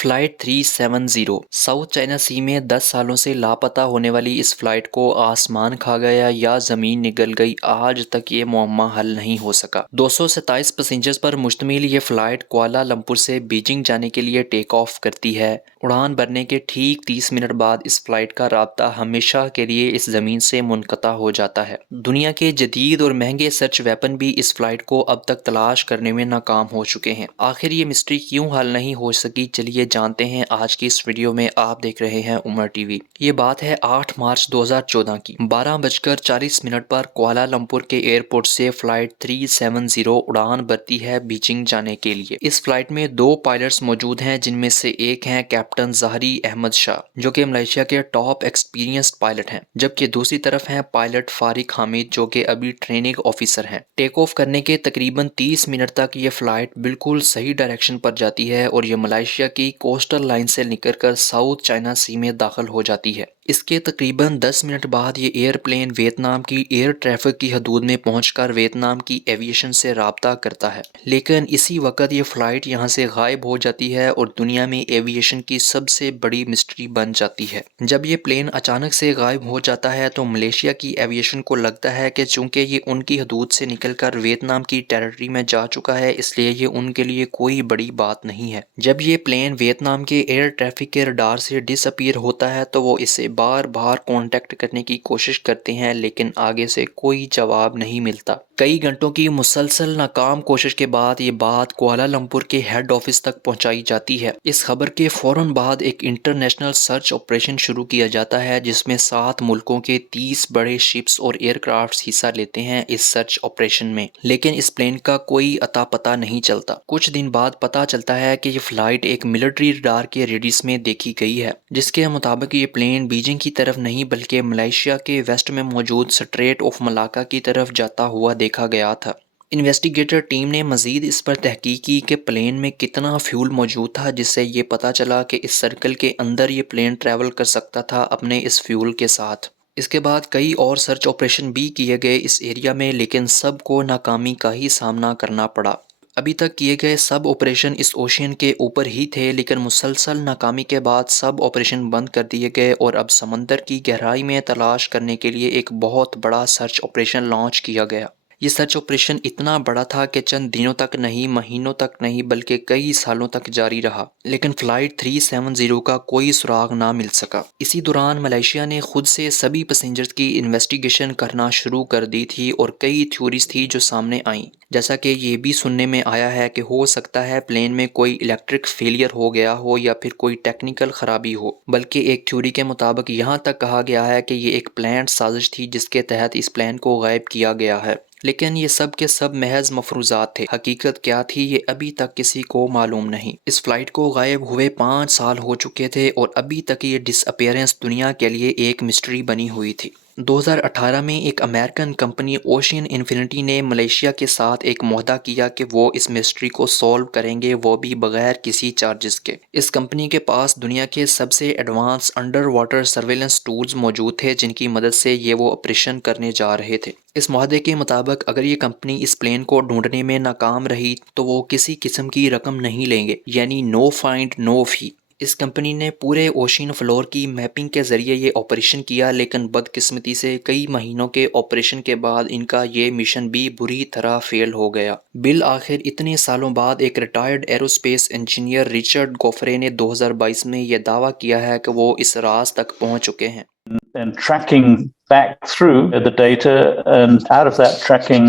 Flight 370 south China सी में 10 सालों से लापता होने वाली इस फ्लाइट को आसमान खा गया या ज़मीन निगल गई, आज तक ये मुअम्मा हल नहीं हो सका। 227 पैसेंजर्स पर मुश्तमिल ये फ्लाइट कुआलालंपुर से बीजिंग जाने के लिए टेक ऑफ करती है। उड़ान भरने के ठीक 30 मिनट बाद इस फ्लाइट का राब्ता हमेशा के लिए इस ज़मीन से मुनक़ता हो जाता है। दुनिया के जदीद और महंगे सर्च वेपन भी इस फ्लाइट को अब तक तलाश करने में नाकाम हो चुके हैं। आखिर ये मिस्ट्री क्यों हल नहीं हो सकी, चलिए जानते हैं आज की इस वीडियो में। आप देख रहे हैं उमर टीवी। ये बात है 8 मार्च 2014 की 12:40 पर कुआलालंपुर के एयरपोर्ट से फ्लाइट 370 उड़ान भरती है बीजिंग जाने के लिए। इस फ्लाइट में 2 पायलट्स मौजूद हैं, जिनमें से एक हैं कैप्टन ज़हरी अहमद शाह, जो कि मलेशिया के टॉप एक्सपीरियंस्ड पायलट हैं, जबकि दूसरी तरफ हैं पायलट फारिक हामिद, जो कि अभी ट्रेनिंग ऑफिसर हैं। टेक ऑफ करने के तकरीबन 30 मिनट तक ये फ्लाइट बिल्कुल सही डायरेक्शन पर जाती है और ये मलेशिया की कोस्टल लाइन से निकलकर साउथ चाइना सी में दाखिल हो जाती है। इसके तकरीबन 10 मिनट बाद ये एयरप्लेन वियतनाम की एयर ट्रैफिक की हदूद में पहुंचकर वियतनाम की एविएशन से राब्ता करता है, लेकिन इसी वक्त ये फ्लाइट यहाँ से गायब हो जाती है और दुनिया में एविएशन की सबसे बड़ी मिस्ट्री बन जाती है। जब ये प्लेन अचानक से गायब हो जाता है तो मलेशिया की एविएशन को लगता है कि चूंकि ये उनकी हदूद से निकलकर वियतनाम की टेरिटरी में जा चुका है, इसलिए ये उनके लिए कोई बड़ी बात नहीं है। जब ये प्लेन वियतनाम के एयर ट्रैफिक के रडार से डिसअपीयर होता है तो वो इसे बार बार कांटेक्ट करने की कोशिश करते हैं, लेकिन आगे से कोई जवाब नहीं मिलता। कई घंटों की मुसलसल नाकाम कोशिश के बाद ये बात कुआलालंपुर के हेड ऑफिस तक पहुंचाई जाती है। इस खबर के फौरन बाद एक इंटरनेशनल सर्च ऑपरेशन शुरू किया जाता है, जिसमें 7 मुल्कों के 30 बड़े शिप्स और एयरक्राफ्ट हिस्सा लेते हैं इस सर्च ऑपरेशन में, लेकिन इस प्लेन का कोई अता पता नहीं चलता। कुछ दिन बाद पता चलता है कि ये फ्लाइट एक मिलिट्री रडार के रेडियस में देखी गई है, जिसके मुताबिक ये प्लेन बीजिंग की तरफ नहीं बल्कि मलेशिया के वेस्ट में मौजूद स्ट्रेट ऑफ मलाक्का की तरफ जाता हुआ देखा गया था। इन्वेस्टिगेटर टीम ने मजीद इस पर तहकीक की कि प्लेन में कितना फ्यूल मौजूद था, जिससे ये पता चला कि इस सर्कल के अंदर ये प्लेन ट्रैवल कर सकता था अपने इस फ्यूल के साथ। इसके बाद कई और सर्च ऑपरेशन भी किए गए इस एरिया में, लेकिन सबको नाकामी का ही सामना करना पड़ा। अभी तक किए गए सब ऑपरेशन इस ओशियन के ऊपर ही थे, लेकिन मुसलसल नाकामी के बाद सब ऑपरेशन बंद कर दिए गए और अब समंदर की गहराई में तलाश करने के लिए एक बहुत बड़ा सर्च ऑपरेशन लॉन्च किया गया। ये सर्च ऑपरेशन इतना बड़ा था कि चंद दिनों तक नहीं, महीनों तक नहीं, बल्कि कई सालों तक जारी रहा, लेकिन फ्लाइट 370 का कोई सुराग ना मिल सका। इसी दौरान मलेशिया ने खुद से सभी पैसेंजर्स की इन्वेस्टिगेशन करना शुरू कर दी थी और कई थ्योरीज थी जो सामने आईं। जैसा कि ये भी सुनने में आया है कि हो सकता है प्लेन में कोई इलेक्ट्रिक फेलियर हो गया हो या फिर कोई टेक्निकल खराबी हो, बल्कि एक थ्योरी के मुताबिक यहाँ तक कहा गया है कि ये एक प्लान्ड साजिश थी जिसके तहत इस प्लेन को गायब किया गया है। लेकिन ये सब के सब महज मफरूजात थे। हकीकत क्या थी ये अभी तक किसी को मालूम नहीं। इस फ्लाइट को गायब हुए 5 साल हो चुके थे और अभी तक ये डिसअपियरेंस दुनिया के लिए एक मिस्ट्री बनी हुई थी। 2018 में एक अमेरिकन कंपनी ओशियन इन्फिनिटी ने मलेशिया के साथ एक मुआहदा किया कि वो इस मिस्ट्री को सॉल्व करेंगे, वो भी बगैर किसी चार्जेस के। इस कंपनी के पास दुनिया के सबसे advance under water surveillance tools मौजूद थे, जिनकी मदद से ये वो ऑपरेशन करने जा रहे थे। इस मुआहदे के मुताबिक अगर ये कंपनी इस प्लेन को ढूंढने में नाकाम रही तो वो किसी किस्म की रकम नहीं लेंगे, यानी नो फाइंड नो फी। इस कंपनी ने पूरे ओशियन फ्लोर की मैपिंग के ज़रिए ये ऑपरेशन किया, लेकिन बदकिस्मती से कई महीनों के ऑपरेशन के बाद इनका ये मिशन भी बुरी तरह फेल हो गया। बिल आखिर इतने सालों बाद एक रिटायर्ड एरोस्पेस इंजीनियर रिचर्ड गोफरे ने 2022 में यह दावा किया है कि वो इस राज तक पहुंच चुके हैं। And tracking back through the data, and out of that tracking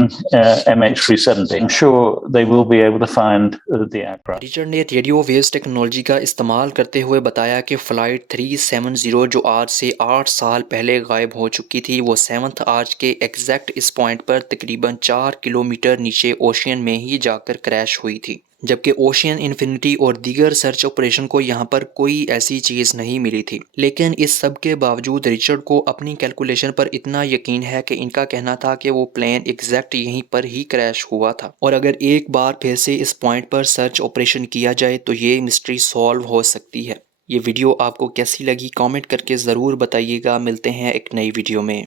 MH370, I'm sure they will be able to find the aircraft. Richard ने रेडियो वेव्स टेक्नोलॉजी का इस्तेमाल करते हुए बताया कि फ़्लाइट 370 जो आज से 8 साल पहले गायब हो चुकी थी, वो 7th आर्च के एग्जैक्ट इस पॉइंट पर तकरीबन 4 किलोमीटर नीचे ओशियन में ही जाकर क्रैश हुई थी, जबकि ओशियन इन्फिनिटी और दीगर सर्च ऑपरेशन को यहाँ पर कोई ऐसी चीज़ नहीं मिली थी। लेकिन इस सब के बावजूद रिचर्ड को अपनी कैलकुलेशन पर इतना यकीन है कि इनका कहना था कि वो प्लेन एग्जैक्ट यहीं पर ही क्रैश हुआ था, और अगर एक बार फिर से इस पॉइंट पर सर्च ऑपरेशन किया जाए तो ये मिस्ट्री सॉल्व हो सकती है। ये वीडियो आपको कैसी लगी कमेंट करके ज़रूर बताइएगा। मिलते हैं एक नई वीडियो में।